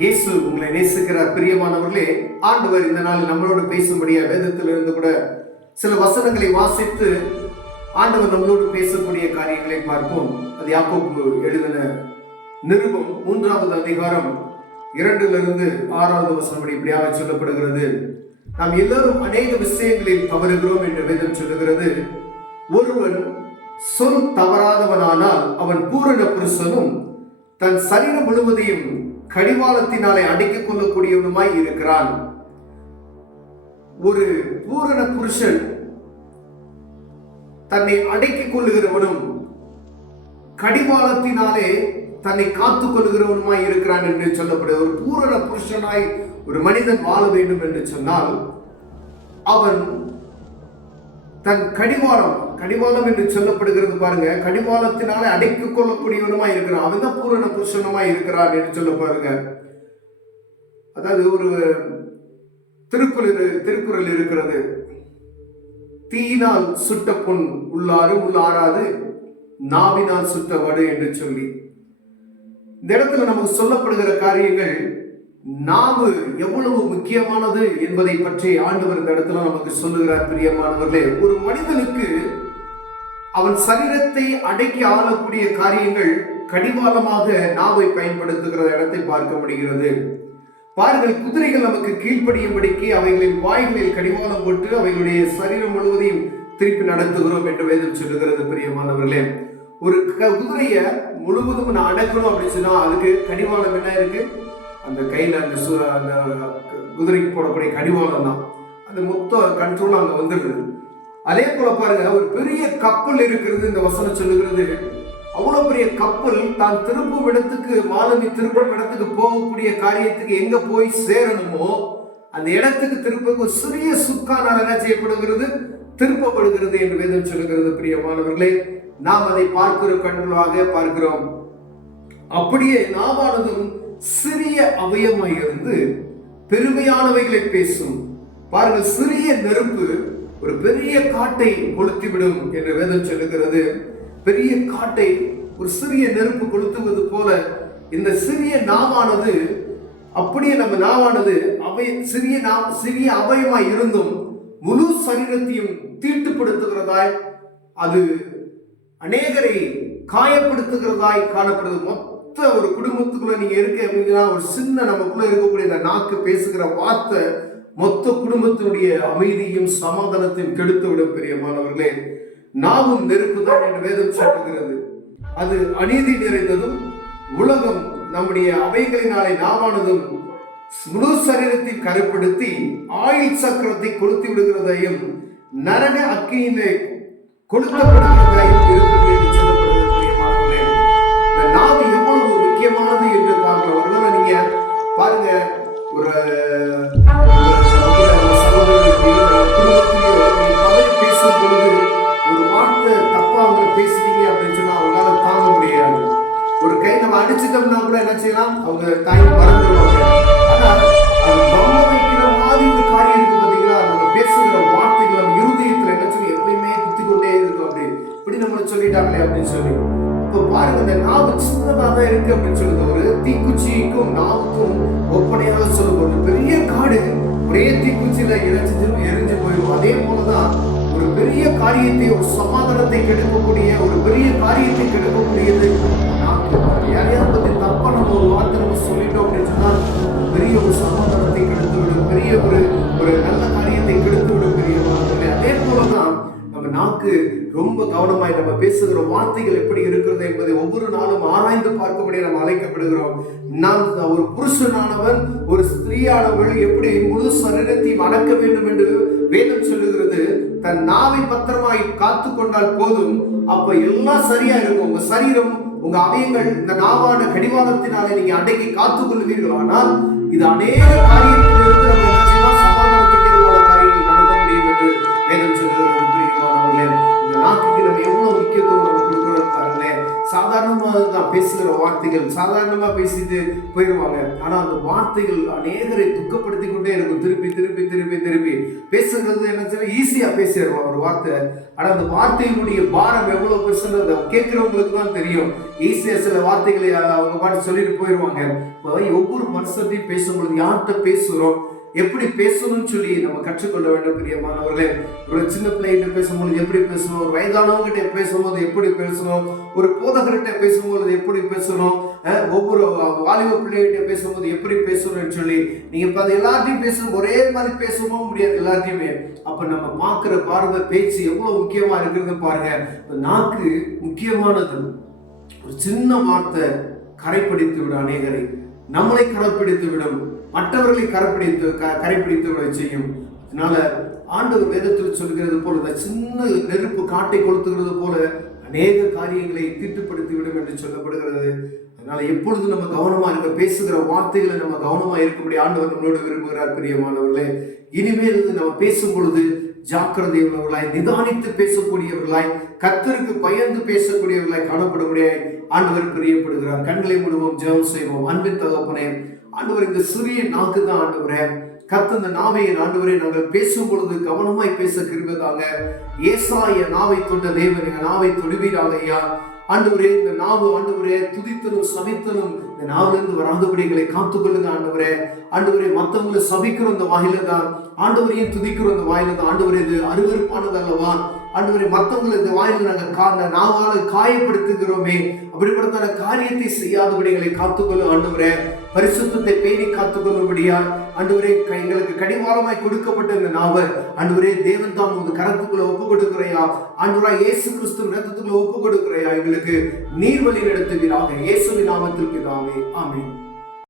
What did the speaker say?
இயேசு உங்களை நேசிக்கிறார். பிரியமானவர்களே, ஆண்டவர் இந்த நாள் நம்மளோடு பேசும்படியா வேதத்திலிருந்து கூட சில வசனங்களை வாசித்து ஆண்டவர் நம்மளோடு பேசக்கூடிய காரியங்களை பார்ப்போம். அது யாக்கோபு எழுதின நிருபம் 3வது அதிகாரம் 2லிருந்து 6வது வசனம் இப்படியாக சொல்லப்படுகிறது. நாம் எல்லாரும் அநேக விஷயங்களில் தவறுகிறோம் என்று வேதம் சொல்லுகிறது. ஒருவன் சொல் தவறாதவனானால் அவன் பூரண புருஷனும் தன் சரீரம் முழுவதையும் கடிவாளத்தினாலே அடக்கிக் கொள்ளக்கூடியவனுமாய் இருக்கிறான். ஒரு பூரண புருஷன் தன்னை அடக்கிக் கொள்ளுகிறவனும் கடிவாளத்தினாலே தன்னை காத்துக் கொள்ளுகிறவனுமாய் இருக்கிறான் என்று சொல்லப்படுகிறது. ஒரு பூரண புருஷனாய் ஒரு மனிதன் வாழ வேண்டும் என்று சொன்னால் அவன் தன் கடிவாளம் என்று சொல்லப்படுகிறது பாருங்க, கடிவாளத்தினாலே அடக்கிக் கொள்ளக்கூடியவனுமாய் இருக்கிறான். அவன் தான் பூரண புருஷனமாய் இருக்கிறான் என்று சொல்ல பாருங்க. அதாவது ஒரு திருக்குறள் இருக்கிறது, தீயினால் சுட்ட பொன் உள்ளாராது நாவினால் சுட்ட வடு என்று சொல்லி. இந்த இடத்துல நமக்கு சொல்லப்படுகிற காரியங்கள் நாவு எவ்வளவு முக்கியமானது என்பதை பற்றி ஆண்டவர் இந்த இடத்துல நமக்கு சொல்லுகிறார். பிரியமானவர்களே, ஒரு மனிதனுக்கு அவன் சரீரத்தை அடக்கி ஆளக்கூடிய காரியங்கள் கடிவாளமாக நாவை பயன்படுத்துகிற இடத்தை பார்க்க முடிகிறது. பாருங்கள், குதிரைகள் நமக்கு கீழ்ப்படியும்படிக்கு அவைகளின் வாய்களில் கடிவாளம் போட்டு அவைகளுடைய சரீரம் முழுவதையும் திருப்பி நடத்துகிறோம் என்று வேதம் சொல்லுகிறது. பிரியமானவர்களே, ஒரு குதிரைய முழுவதும் நான் அடக்கணும் அப்படின்னு சொன்னா அதுக்கு கடிவாளம் என்ன இருக்கு? அந்த கையில அந்த குதிரைக்கு போடக்கூடிய கடிவாளம் தான். அந்த மொத்த கண்ட்ரோல் அங்க வந்துடுது. அதே போல பாருங்க, ஒரு பெரிய கப்பல் இருக்கிறது. இந்த வசனம் சொல்லுகிறது, அவ்வளவு பெரிய கப்பல் தான் திருப்பும் இடத்துக்கு போகக்கூடிய காரியத்துக்கு எங்க போய் சேரணுமோ அந்த இடத்துக்கு திருப்ப ஒரு சிறிய சுக்கானால் என்ன செய்யப்படுகிறது? திருப்பப்படுகிறது என்று வேதம் சொல்லுகிறது. பிரியமானவர்களே, நாம் அதை பார்க்கிற கண்களாக பார்க்கிறோம். அப்படியே நாவானதும் சிறிய அவயமாய் இருந்து பெருமையானவைகளை பேசும். பாருங்கள், சிறிய நெருப்பு ஒரு பெரிய காட்டை கொளுத்திவிடும் என்று வேதம் சொல்லுகிறது. பெரிய காட்டை ஒரு சிறிய நெருப்பு கொளுத்துவது போல இந்த சிறிய நாவானது, அப்படியே நம்ம நாவானது சிறிய அவயமாய் இருந்தும் முழு சரீரத்தையும் தீட்டுப்படுத்துகிறதாய், அது அநேகரை காயப்படுத்துகிறதாய் காணப்படுது. ஒரு குடும்பத்துக்குள்ள நீங்க இருக்க அப்படின்னா ஒரு சின்ன நமக்குள்ள இருக்கக்கூடிய இந்த நாக்கு பேசுகிற வார்த்தை மொத்த குடும்பத்தினுடைய அமைதியும் சமாதானத்தையும் கெடுத்து விடும். பிரியமானவர்களே, நாவும் நெருப்பு தான் என்று வேதம் சொல்லுகிறது. அது அநீதி நிறைந்ததும் உலகம் நம்முடைய அவைகளினாலே நாவானதும் முழு சரீரத்தை கருப்படுத்தி ஆயுள் சக்கரத்தை கொளுத்தி விடுகிறதையும் நரக அக்கியிலே கொளுத்தப்படுகிறதையும் இருக்கிறது என்று சொல்லப்படுகிறது. பிரியமானவர்களே, இந்த நாவு எவ்வளவு முக்கியமானது என்று பார்க்கலாம். ஒருவேளை நீங்க பாருங்க, ஒரு பேசும் பொழுது ஒரு வார்த்தை தப்பா அவங்க பேசுறீங்க அப்படின்னு சொன்னா அவங்களால தாங்க முடியாது. ஒரு கை நம்ம அடிச்சுட்டோம்னா கூட என்ன செய்யலாம், அவங்க தாய் மறந்துடுவாங்க. ஆனா அது பம்ப வைக்கிற மாதிரி ஒரு காரியம் இருக்கு பாத்தீங்களா? நம்ம பேசுகிற வார்த்தைகள் நம்ம இருதயத்துல என்ன சொல்லி எப்பயுமே குத்தி கொண்டே இருக்கும். இப்படி நம்மள சொல்லிட்டாங்களே அப்படின்னு சொல்லி. இப்போ பாருங்க, இந்த நாவு சின்னதாக தான் இருக்கு அப்படின்னு சொல்லுது. ஒரு தீக்குச்சிக்கும் நாவுக்கும் ஒப்பனையாக சொல்லும்போது பெரிய காடு ஒரே தீக்குச்சியில எரிஞ்சு போயிடும். அதே போலதான் ஒரு பெரிய காரியத்தை, ஒரு சமாதானத்தை கெடுக்கக்கூடிய, ஒரு பெரிய காரியத்தை கெடுக்கக்கூடியது நாக்கு. யாரையாவது பத்தி தப்பா நம்ம ஒரு வார்த்தை நம்ம சொல்லிட்டோம் அப்படின்னு சொன்னா பெரிய ஒரு சமாதானத்தை கெடுத்து விடும், பெரிய ஒரு நல்ல காரியத்தை கெடுத்து விடும். பெரிய அதே போலதான் நம்ம நாக்கு ரொம்ப கவனமாய் நம்ம பேசுகிற வார்த்தைகள் எப்படி இருக்கிறது என்பதை ஒவ்வொரு நாளும் ஆராய்ந்து பார்க்கபடி நம்ம அழைக்கப்படுகிறோம். நாம் ஒரு புருஷனானவன் ஒரு ஸ்திரீயானவள் எப்படி முழு சரீரத்தையும் அடக்க வேண்டும் என்று வேதம் சொல்லுகிறது. தன் நாவை பத்திரமாய் காத்து கொண்டால் போதும், அப்ப எல்லாம் சரியா இருக்கும். உங்க சரீரம், உங்க அவயங்கள் இந்த நாவான கடிவாளத்தினாலே நீங்க அடக்கி காத்துக் கொள்வீர்கள். ஆனால் இது அநேக காரியத்திலிருந்து நம்ம என்ன செய்யலாம், சமாதானத்துக்கு எதிரான காரியங்கள் நடத்த முடியும் என்று வேதம் சொல்லுகிறது. பிரியமானவர்களே, இந்த நாக்குக்கு நம்ம எவ்வளவு முக்கியத்துவம் நம்ம கொடுக்கிறோம் பாருங்களேன். பிரியமானவர்களே, சாதாரணமாக தான் பேசுகிற வார்த்தைகள் சாதாரணமா பேசிட்டு போயிடுவாங்க. ஆனா அந்த வார்த்தைகள் அநேகரை துக்கப்படுத்தி கொண்டே இருக்கும். திருப்பி திருப்பி திருப்பி திருப்பி பேசுகிறது என்ன ஈஸியா பேசிடுவோம் ஒரு வார்த்தை. ஆனா அந்த வார்த்தையினுடைய பாரம் எவ்வளவு பெருசுன்னு கேட்கிறவங்களுக்கு தான் தெரியும். ஈஸியா சில வார்த்தைகளை அவங்க பாட்டு சொல்லிட்டு போயிடுவாங்க. ஒவ்வொரு மனுஷத்தையும் பேசும்பொழுது யார்கிட்ட பேசுறோம், எப்படி பேசணும்னு சொல்லி நம்ம கற்றுக்கொள்ள வேண்டும் பிரியமானவர்களே. ஒரு சின்ன பிள்ளைகிட்ட பேசும்போது எப்படி பேசணும், ஒரு வயதானவங்கிட்ட பேசும்போது எப்படி பேசணும், ஒரு போதகர்கிட்ட பேசும்போது எப்படி பேசணும், ஒவ்வொரு வாலிப பிள்ளைகிட்ட பேசும்போது எப்படி பேசணும்னு சொல்லி நீங்க எல்லாத்தையும் பேசணும் ஒரே மாதிரி பேசவும் முடியாது எல்லாத்தையுமே. அப்ப நம்ம பார்க்கிற பார்வை பேச்சு எவ்வளவு முக்கியமா இருக்கிறது பாருங்க. நாக்கு முக்கியமானது. ஒரு சின்ன வார்த்தை கரைப்பிடித்து விடும் அநேகரை, நம்மளை கரைப்பிடித்து விடும், மற்றவர்களை கரைப்பிடித்து விட செய்யும். அதனால ஆண்டவர் வேதத்தில் சொல்கிறது போல இந்த சின்ன நெருப்பு காட்டை கொளுத்துகிறது போல அநேக காரியங்களை தீட்டுப்படுத்தி விடும் என்று சொல்லப்படுகிறது. அதனால எப்பொழுது நம்ம கவனமா இருக்க, பேசுகிற வார்த்தைகளை நம்ம கவனமா இருக்கக்கூடிய ஆண்டவர் நம்மளோட விரும்புகிறார் பிரியமானவர்களே. இனிமேல் நம்ம பேசும் பொழுது ஜாக்கிரதை உள்ளவர்களாய், நிதானித்து பேசக்கூடியவர்களாய், கர்த்தருக்கு பயந்து பேசக்கூடியவர்களாய் காணப்படக்கூடிய ஆண்டவர் பிரியப்படுகிறார். கண்களை மூடுவோம், ஜெபம் செய்வோம். அன்பின் தகப்பனே, ஆண்டவர் இந்த சிறிய நாக்கு தான் ஆண்டவரே, கர்த்தர் இந்த நாவை ஆண்டவரே நாங்கள் பேசும் பொழுது கவனமாய் பேச கிருபைதாங்க. ஏசாய நாவை தொட்ட தேவன் எங்க நாவை தொடுவீராக ஐயா. ஆண்டவரே இந்த நாவு ஆண்டவரே துதித்தலும் சபித்தலும் இந்த நாவிலிருந்து வராதபடிகளை காத்துக்கொள்ளுங்க ஆண்டவரே. ஆண்டவரே மற்றவங்களை சபிக்கிற இந்த வாயில தான், ஆண்டவரையும் துதிக்கிற இந்த வாயில தான் ஆண்டவரே இது அருவருப்பானது அல்லவா ஆண்டவரே. மற்றவங்களை இந்த வாயில நாங்கள் நாவால காயப்படுத்துகிறோமே, அப்படிப்பட்ட காரியத்தை செய்யாதபடிகளை காத்துக்கொள்ளும் ஆண்டவரே. பரிசுத்தத்தை பேணி காத்துக்கொள்ளும்படியா ஆண்டவரே எங்களுக்கு கடிவாளமாய் கொடுக்கப்பட்ட இந்த நாவை ஆண்டவரே தேவன் தாம் உங்க கரத்துக்குள்ள ஒப்பு கொடுக்கிறையா. ஆண்டவரா இயேசு கிறிஸ்து ரத்தத்துக்குள்ள ஒப்பு கொடுக்கிறையா. எங்களுக்கு நீர் வழி நடத்துவீராக. இயேசுவின் நாமத்தில் பிதாவே, ஆமென்.